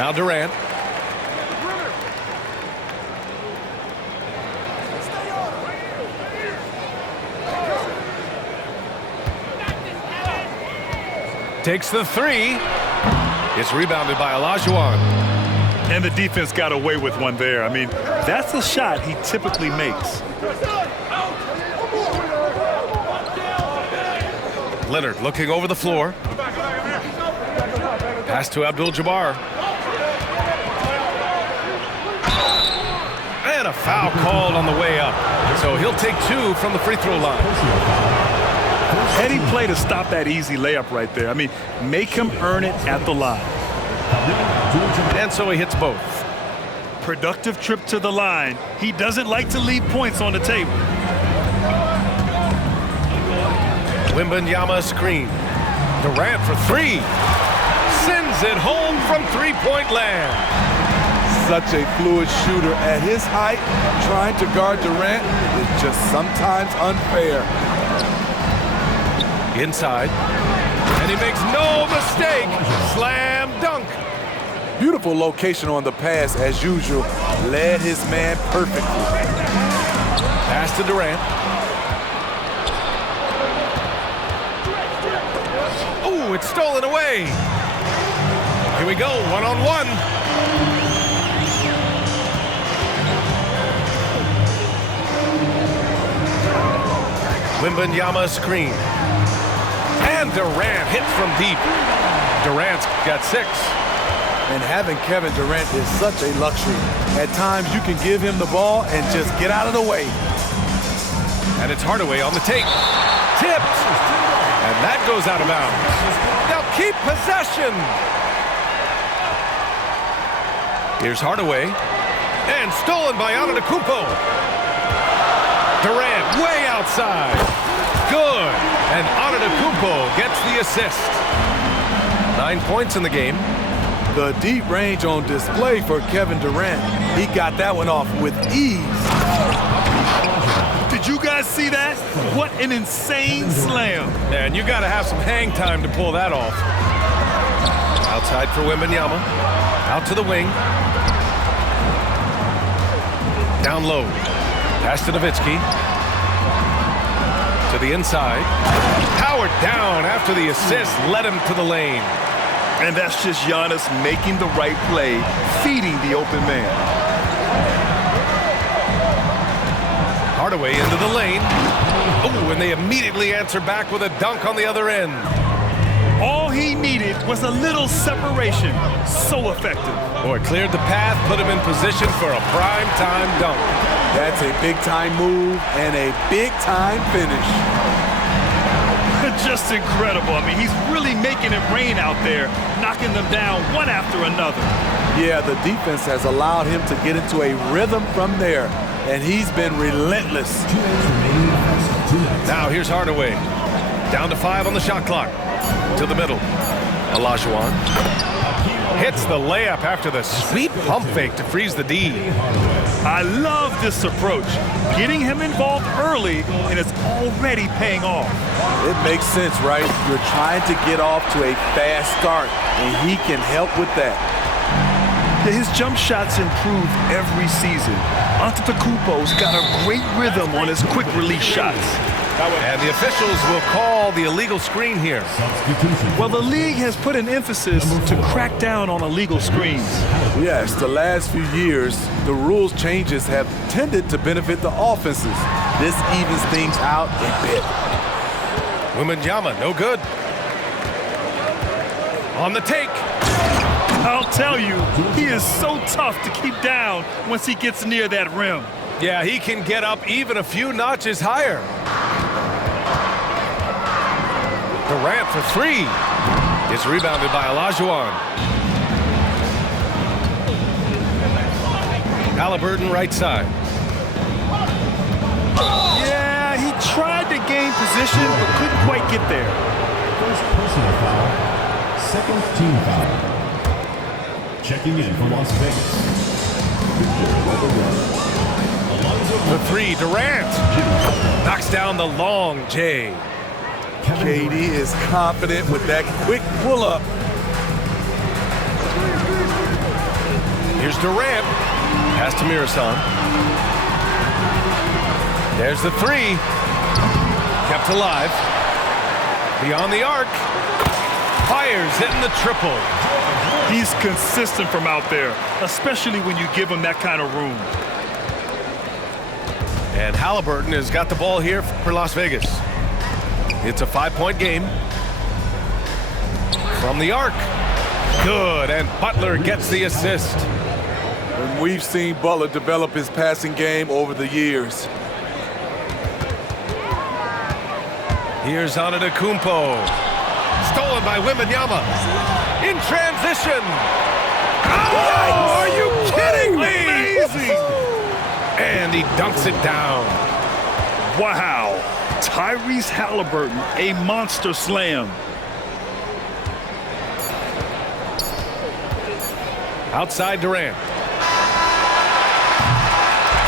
Now Durant. Takes the three. It's rebounded by Olajuwon. And the defense got away with one there. I mean, that's a shot he typically makes. Leonard looking over the floor. Pass to Abdul-Jabbar. And a foul called on the way up. So he'll take 2 from the free throw line. Heady play to stop that easy layup right there. I mean, make him earn it at the line. And so he hits both. Productive trip to the line. He doesn't like to leave points on the table. Wembanyama screen. Durant for 3. Sends it home from three-point land. Such a fluid shooter at his height. Trying to guard Durant is just sometimes unfair. Inside. And he makes no mistake. Slam dunk. Beautiful location on the pass as usual. Led his man perfectly. Pass to Durant. Ooh, it's stolen away. Here we go, one-on-one. Wembanyama screen. And Durant hits from deep. Durant's got 6. And having Kevin Durant is such a luxury. At times you can give him the ball and just get out of the way. And it's Hardaway on the take. Tipped. And that goes out of bounds. Now keep possession. Here's Hardaway. And stolen by Antetokounmpo. Durant way outside. Good. And Antetokounmpo gets the assist. 9 points in the game. The deep range on display for Kevin Durant. He got that one off with ease. Did you guys see that? What an insane slam. Man, you got to have some hang time to pull that off. Outside for Wembanyama. Out to the wing. Down low. Pass to Nowitzki. To the inside. Powered down after the assist led him to the lane. And that's just Giannis making the right play, feeding the open man. Hardaway into the lane. Oh, and they immediately answer back with a dunk on the other end. All he needed was a little separation. So effective. Boy, cleared the path, put him in position for a prime-time dunk. That's a big-time move and a big-time finish. Just incredible. I mean, he's really making it rain out there, knocking them down one after another. Yeah, the defense has allowed him to get into a rhythm from there, and he's been relentless. Now here's Hardaway. Down to 5 on the shot clock. To the middle. Olajuwon hits the layup after the sweet pump fake to freeze the D. I love this approach. Getting him involved early, and it's already paying off. It makes sense, right? You're trying to get off to a fast start, and he can help with that. His jump shots improve every season. Antetokounmpo's got a great rhythm on his quick release shots. And the officials will call the illegal screen here. Well, the league has put an emphasis to crack down on illegal screens. Yes, the last few years, the rules changes have tended to benefit the offenses. This evens things out a bit. Wembanyama, no good. On the take. I'll tell you, he is so tough to keep down once he gets near that rim. Yeah, he can get up even a few notches higher. Durant for 3. It's rebounded by Olajuwon. Halliburton right side. Yeah, he tried to gain position but couldn't quite get there. First personal foul, second team foul. Checking in from Las Vegas. The 3, Durant. Knocks down the long J. KD is confident with that quick pull-up. Here's Durant. Pass to Mirasan. There's the three. Kept alive. Beyond the arc. Fires, hitting the triple. He's consistent from out there, especially when you give him that kind of room. And Halliburton has got the ball here for Las Vegas. It's a 5-point game. From the arc. Good, and Butler gets the assist. And we've seen Butler develop his passing game over the years. Here's Antetokounmpo. Stolen by Wembanyama. In transition. Oh, are you kidding me? Amazing! And he dunks it down. Wow. Tyrese Halliburton, a monster slam. Outside Durant.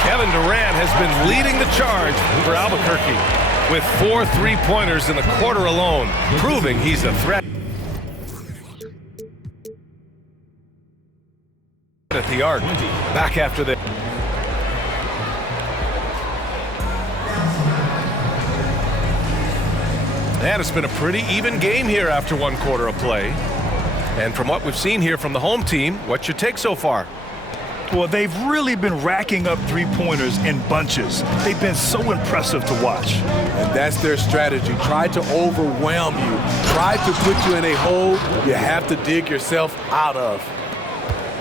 Kevin Durant has been leading the charge for Albuquerque with 4 3-pointers in the quarter alone, proving he's a threat at the arc. Back after this. And it's been a pretty even game here after 1 quarter of play. And from what we've seen here from the home team, what's your take so far? Well, they've really been racking up 3-pointers in bunches. They've been so impressive to watch. And that's their strategy. Try to overwhelm you. Try to put you in a hole you have to dig yourself out of.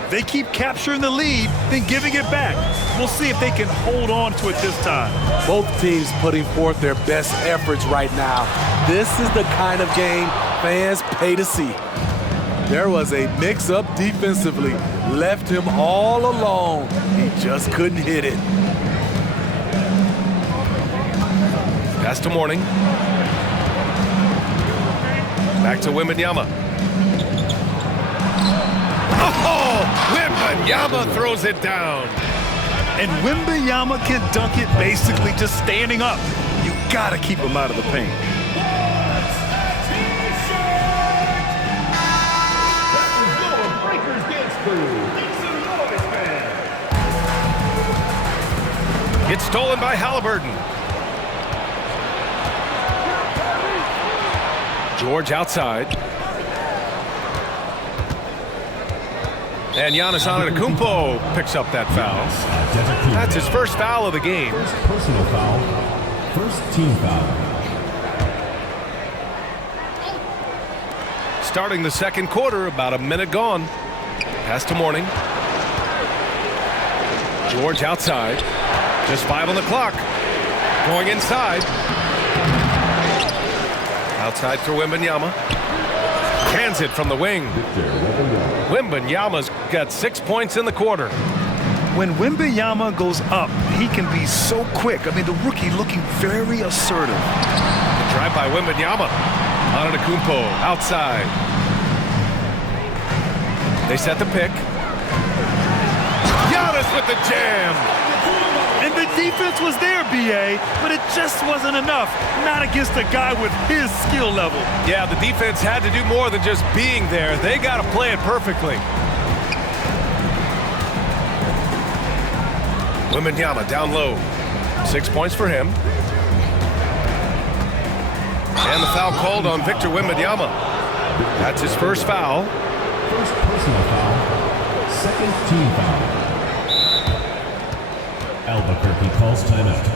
They keep capturing the lead, then giving it back. We'll see if they can hold on to it this time. Both teams putting forth their best efforts right now. This is the kind of game fans pay to see. There was a mix-up defensively, left him all alone. He just couldn't hit it. Pass to Morning. Back to Wembanyama. Oh, Wembanyama throws it down. And Wembanyama can dunk it basically just standing up. You gotta keep him out of the paint. It's stolen by Halliburton. George outside. And Giannis Antetokounmpo picks up that foul. That's his first foul of the game. First personal foul. First team foul. Starting the second quarter, about a minute gone. Pass to Morning. George outside. Just 5 on the clock. Going inside. Outside for Wembanyama. Hands it from the wing. Wembanyama's got 6 points in the quarter. When Wembanyama goes up, he can be so quick. I mean, the rookie looking very assertive. The drive by Wembanyama. Antetokounmpo outside. They set the pick. Giannis with the jam. And the defense was there, B.A., but it just wasn't enough. Not against a guy with his skill level. Yeah, the defense had to do more than just being there. They got to play it perfectly. Wembanyama down low. 6 points for him. And the foul called on Victor Wembanyama. That's his first foul. First personal foul. Second team foul. Albuquerque calls timeout.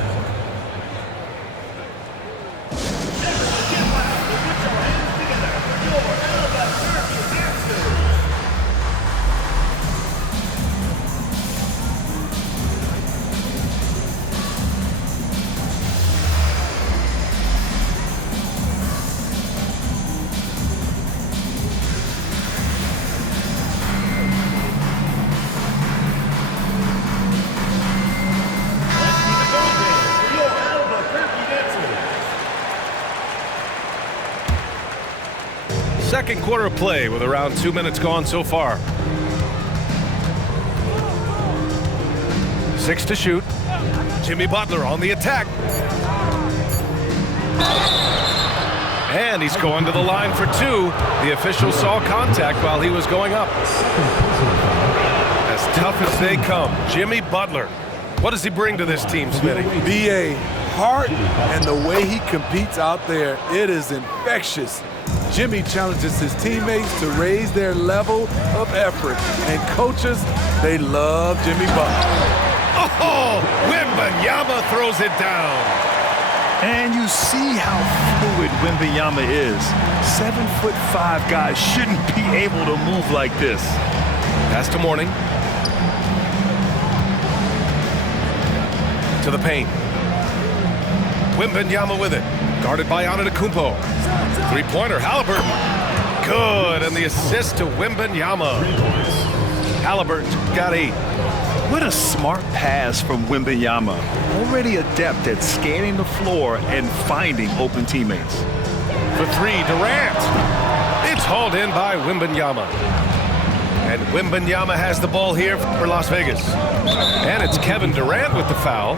Second quarter of play with around 2 minutes gone so far. 6 to shoot. Jimmy Butler on the attack. And he's going to the line for 2. The official saw contact while he was going up. As tough as they come. Jimmy Butler. What does he bring to this team, Smitty? BA, heart and the way he competes out there, it is infectious. Jimmy challenges his teammates to raise their level of effort. And coaches, they love Jimmy Butler. Oh, Wembanyama throws it down. And you see how fluid Wembanyama is. 7'5" guys shouldn't be able to move like this. Pass to Mourning. To the paint. Wembanyama with it. Guarded by Antetokounmpo. Three-pointer, Halliburton. Good, and the assist to Wembanyama. Halliburton got 8. What a smart pass from Wembanyama. Already adept at scanning the floor and finding open teammates. For 3, Durant. It's hauled in by Wembanyama. And Wembanyama has the ball here for Las Vegas. And it's Kevin Durant with the foul.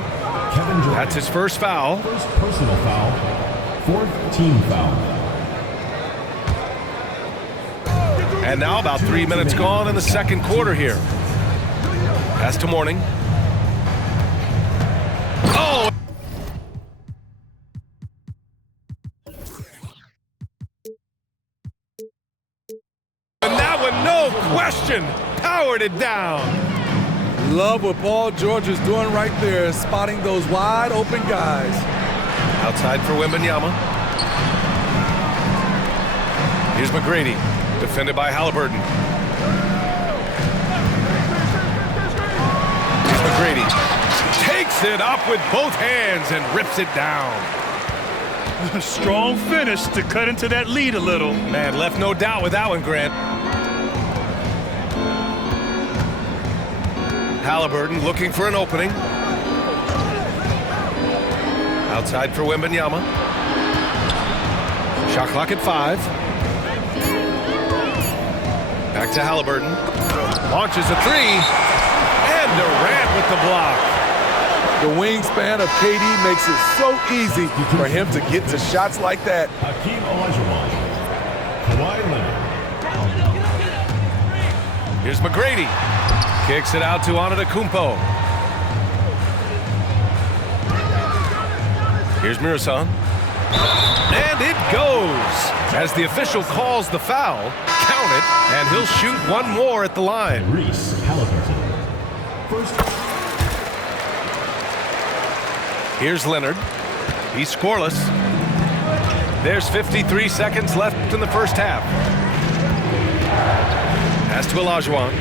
Kevin Durant. That's his first foul. First personal foul. 4th team foul. And now about 3 minutes gone in the second quarter here. Pass to Mourning. Oh! And that one, no question, powered it down. Love what Paul George is doing right there, spotting those wide open guys. Outside for Wembanyama. Here's McGrady, defended by Halliburton. Here's McGrady. Takes it up with both hands and rips it down. Strong finish to cut into that lead a little. Man, left no doubt with that one, Grant. Halliburton looking for an opening. Outside for Wembanyama. Shot clock at 5. Back to Halliburton. Launches a 3. And Durant with the block. The wingspan of KD makes it so easy for him to get to shots like that. Hakeem Olajuwon. Kawhi Leonard. Here's McGrady. Kicks it out to Antetokounmpo. Here's Mirasan. And it goes. As the official calls the foul, count it, and he'll shoot one more at the line. Reese Halliburton. First. Here's Leonard. He's scoreless. There's 53 seconds left in the first half. Pass to Olajuwon.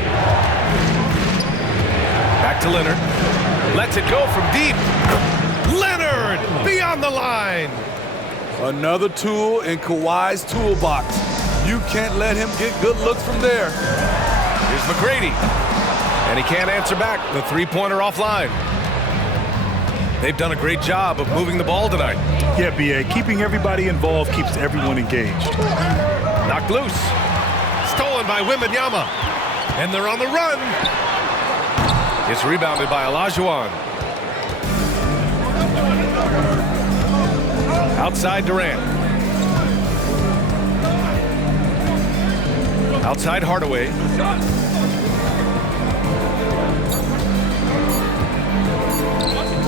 Back to Leonard. Lets it go from deep. Leonard beyond the line. Another tool in Kawhi's toolbox. You can't let him get good looks from there. Here's McGrady. And he can't answer back. The three-pointer offline. They've done a great job of moving the ball tonight. Yeah, B.A., keeping everybody involved keeps everyone engaged. Knocked loose. Stolen by Wembanyama. And they're on the run. It's rebounded by Olajuwon. Outside Durant. Outside Hardaway.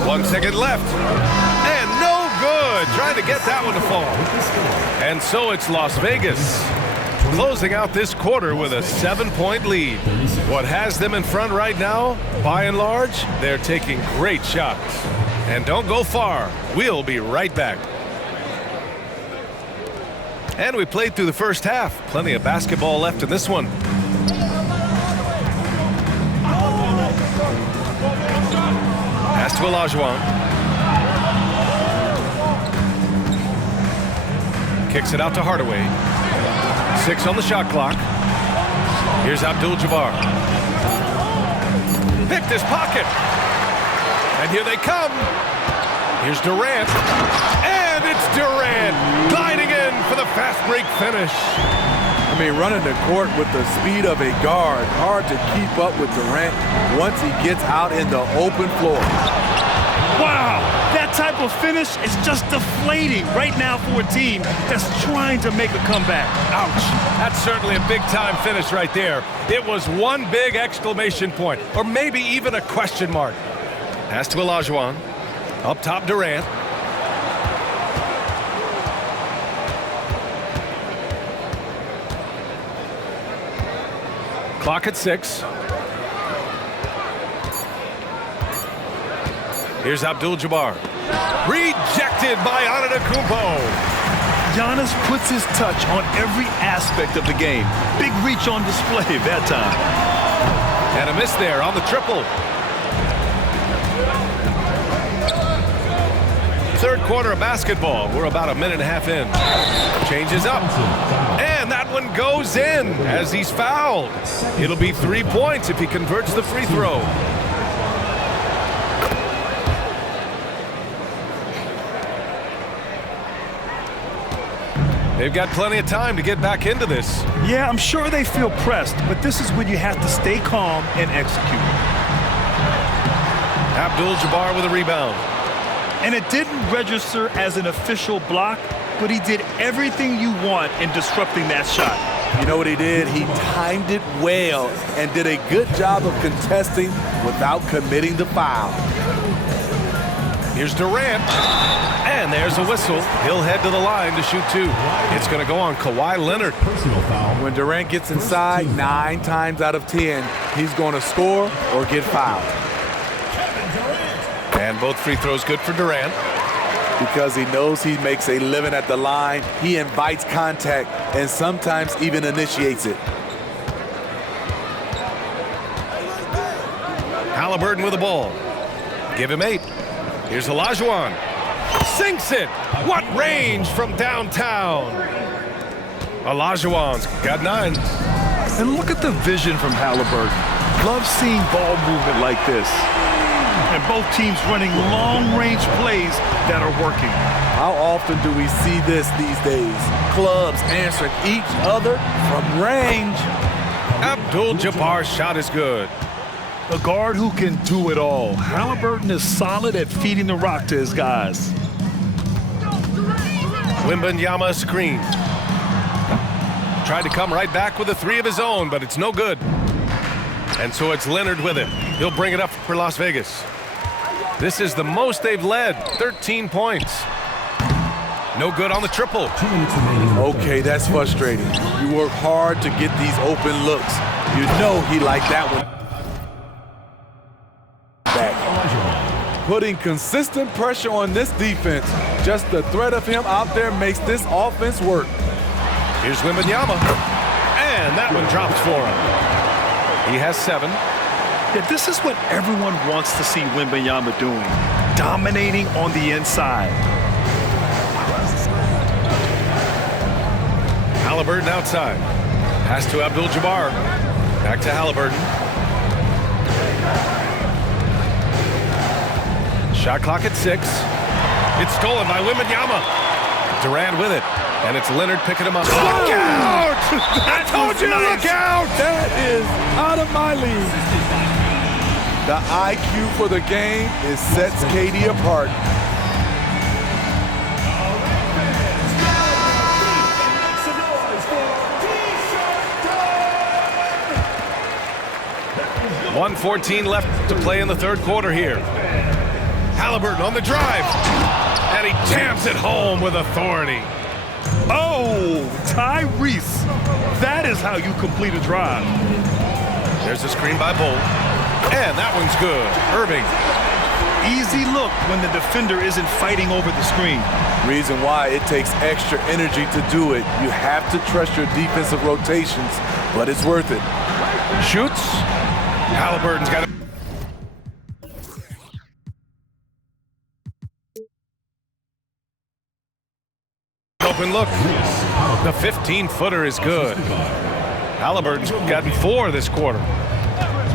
1 second left. And no good. Trying to get that one to fall. And so it's Las Vegas closing out this quarter with a 7-point lead. What has them in front right now, by and large, they're taking great shots. And don't go far. We'll be right back. And we played through the first half. Plenty of basketball left in this one. Pass to Olajuwon. Kicks it out to Hardaway. 6 on the shot clock. Here's Abdul-Jabbar. Picked his pocket. And here they come. Here's Durant. And it's Durant gliding in for the fast break finish. I mean, running the court with the speed of a guard. Hard to keep up with Durant once he gets out in the open floor. Wow, that type of finish is just deflating right now for a team that's trying to make a comeback. Ouch. That's certainly a big-time finish right there. It was one big exclamation point, or maybe even a question mark. Pass to Olajuwon. Up top, Durant. Clock at 6. Here's Abdul-Jabbar. Rejected by Antetokounmpo. Giannis puts his touch on every aspect of the game. Big reach on display that time. And a miss there on the triple. Third quarter of basketball. We're about a minute and a half in. Changes up. And that one goes in as he's fouled. It'll be 3 points if he converts the free throw. They've got plenty of time to get back into this. Yeah, I'm sure they feel pressed, but this is when you have to stay calm and execute. Abdul-Jabbar with a rebound. And it didn't register as an official block, but he did everything you want in disrupting that shot. You know what he did? He timed it well and did a good job of contesting without committing the foul. Here's Durant. And there's a whistle. He'll head to the line to shoot 2. It's going to go on Kawhi Leonard. Personal foul. When Durant gets inside, 9 times out of 10, he's going to score or get fouled. And both free throws good for Durant. Because he knows he makes a living at the line, he invites contact and sometimes even initiates it. Halliburton with the ball. Give him 8. Here's Olajuwon. Sinks it. What range from downtown. Olajuwon's got 9. And look at the vision from Halliburton. Love seeing ball movement like this. And both teams running long-range plays that are working. How often do we see this these days? Clubs answering each other from range. Abdul-Jabbar's shot is good. A guard who can do it all. Halliburton is solid at feeding the rock to his guys. Wembanyama screen. Tried to come right back with a 3 of his own, but it's no good. And so it's Leonard with it. He'll bring it up for Las Vegas. This is the most they've led, 13 points. No good on the triple. Okay, that's frustrating. You work hard to get these open looks. You know he liked that one. Back. Putting consistent pressure on this defense. Just the threat of him out there makes this offense work. Here's Wembanyama. And that one drops for him. He has 7. Yeah, this is what everyone wants to see Wembanyama doing. Dominating on the inside. Halliburton outside. Pass to Abdul-Jabbar. Back to Halliburton. Shot clock at 6. It's stolen by Wembanyama. Durant with it. And it's Leonard picking him up. Look out! I told you to look out! That is out of my league. The IQ for the game is sets KD apart. .114 left to play in the third quarter here. Halliburton on the drive. And he jams it home with authority. Oh, Tyrese. That is how you complete a drive. There's a screen by Bull. And that one's good. Irving. Easy look when the defender isn't fighting over the screen. Reason why it takes extra energy to do it. You have to trust your defensive rotations, but it's worth it. Shoots. Halliburton's got it. Open look. The 15-footer is good. Halliburton's gotten 4 this quarter.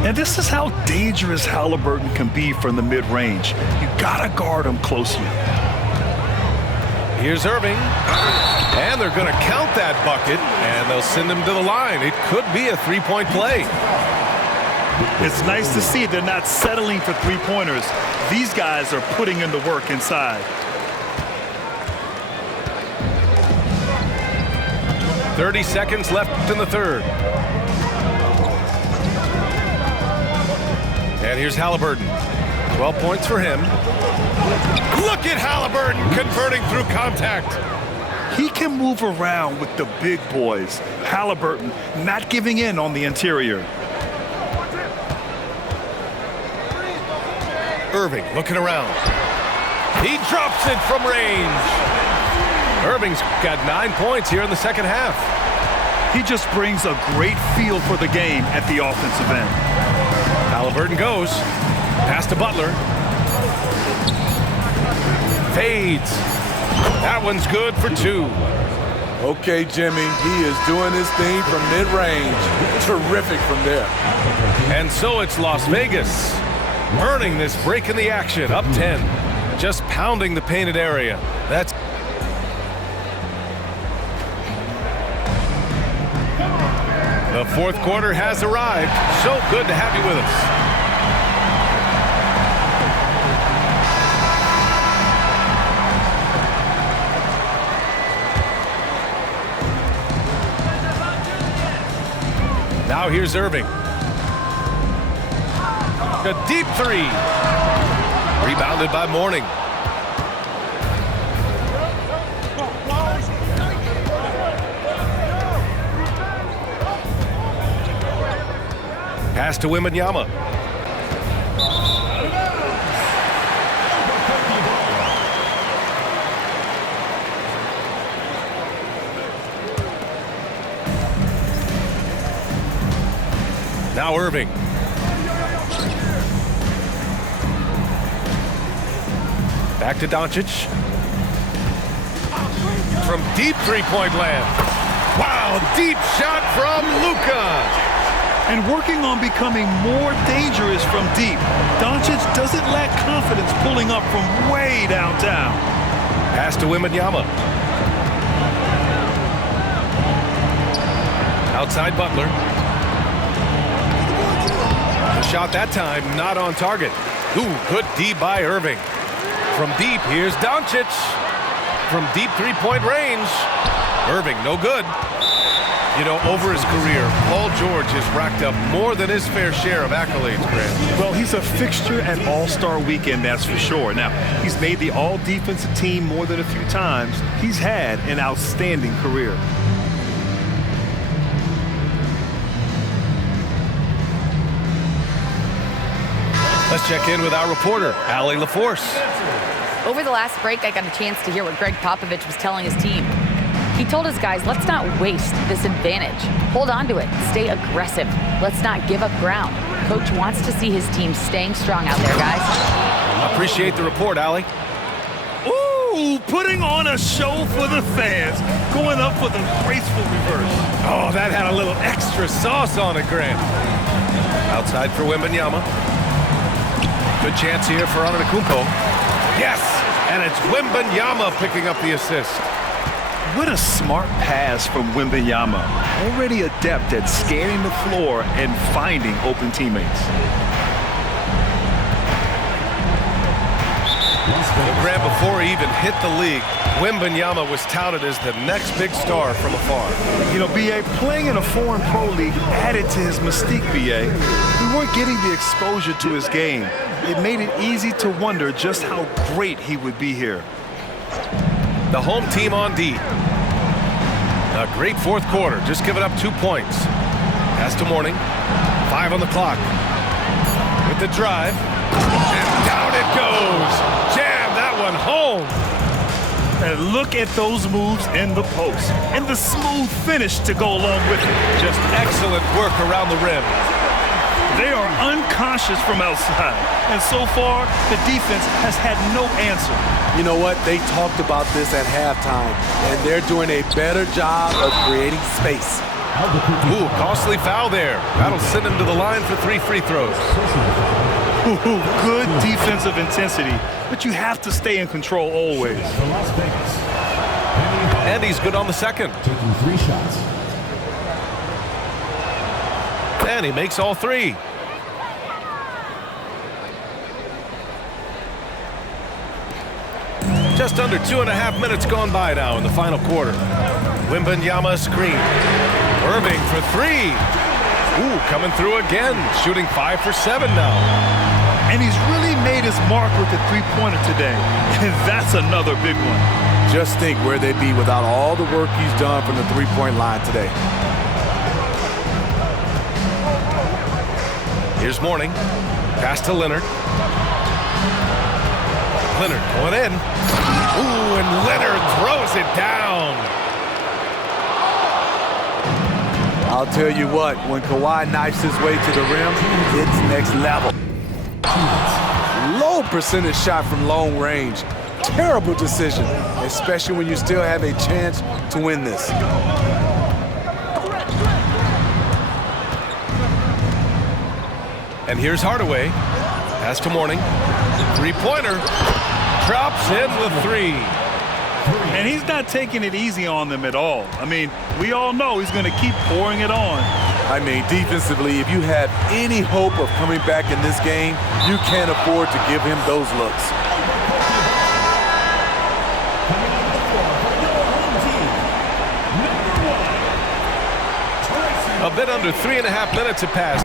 And this is how dangerous Halliburton can be from the mid-range. You gotta guard him closely. Here's Irving. And they're gonna count that bucket, and they'll send him to the line. It could be a 3-point play. It's nice to see they're not settling for three-pointers. These guys are putting in the work inside. 30 seconds left in the third. And here's Halliburton. 12 points for him. Look at Halliburton converting through contact. He can move around with the big boys. Halliburton not giving in on the interior. Irving looking around. He drops it from range. Irving's got 9 points here in the second half. He just brings a great feel for the game at the offensive end. Halliburton goes. Pass to Butler. Fades. That one's good for 2. Okay, Jimmy, he is doing his thing from mid-range. Terrific from there. And so it's Las Vegas earning this break in the action, up 10. Just pounding the painted area. That's the fourth quarter has arrived. So good to have you with us. Now here's Irving. A deep three. Rebounded by Mourning. Pass to Wembanyama. Now Irving. Back to Doncic. From deep three-point land. Wow, deep shot from Luka. And working on becoming more dangerous from deep. Doncic doesn't lack confidence pulling up from way downtown. Pass to Wembanyama. Outside Butler. The shot that time not on target. Ooh, good D by Irving. From deep, here's Doncic. From deep three-point range. Irving, no good. You know, over his career, Paul George has racked up more than his fair share of accolades, Grant. Well, he's a fixture at All-Star Weekend, that's for sure. Now, he's made the All-Defensive team more than a few times. He's had an outstanding career. Let's check in with our reporter, Allie LaForce. Over the last break, I got a chance to hear what Greg Popovich was telling his team. He told his guys, let's not waste this advantage. Hold on to it. Stay aggressive. Let's not give up ground. Coach wants to see his team staying strong out there, guys. Appreciate the report, Allie. Ooh, putting on a show for the fans. Going up for the graceful reverse. Oh, that had a little extra sauce on it, Grant. Outside for Wembanyama. Good chance here for Antetokounmpo. Yes, and it's Wembanyama picking up the assist. What a smart pass from Wembanyama. Already adept at scanning the floor and finding open teammates. Well, Grant, before he even hit the league, Wembanyama was touted as the next big star from afar. You know, B.A., playing in a foreign pro league added to his mystique, B.A. We weren't getting the exposure to his game. It made it easy to wonder just how great he would be here. The home team on D. A great fourth quarter, just giving up 2 points. Pass to Mourning. 5 on the clock. With the drive. And down it goes. Jam that one home. And look at those moves in the post. And the smooth finish to go along with it. Just excellent work around the rim. They are unconscious from outside. And so far, the defense has had no answer. You know what? They talked about this at halftime, and they're doing a better job of creating space. Ooh, costly foul there. That'll send him to the line for 3 free throws. Ooh, good defensive intensity, but you have to stay in control always. And he's good on the second. Taking 3 shots. And he makes all 3. Just under 2.5 minutes gone by now in the final quarter. Wembanyama screen. Irving for three. Ooh, coming through again. Shooting 5 for 7 now. And he's really made his mark with the three-pointer today. And that's another big one. Just think where they'd be without all the work he's done from the three-point line today. Here's Mourning. Pass to Leonard. Leonard going in. Ooh, and Leonard throws it down. I'll tell you what, when Kawhi knifes his way to the rim, it's next level. Low percentage shot from long range. Terrible decision, especially when you still have a chance to win this. And here's Hardaway. Pass to Mourning. Three-pointer. Drops in the three. And he's not taking it easy on them at all. I mean, we all know he's going to keep pouring it on. I mean, defensively, if you have any hope of coming back in this game, you can't afford to give him those looks. A bit under 3.5 minutes have passed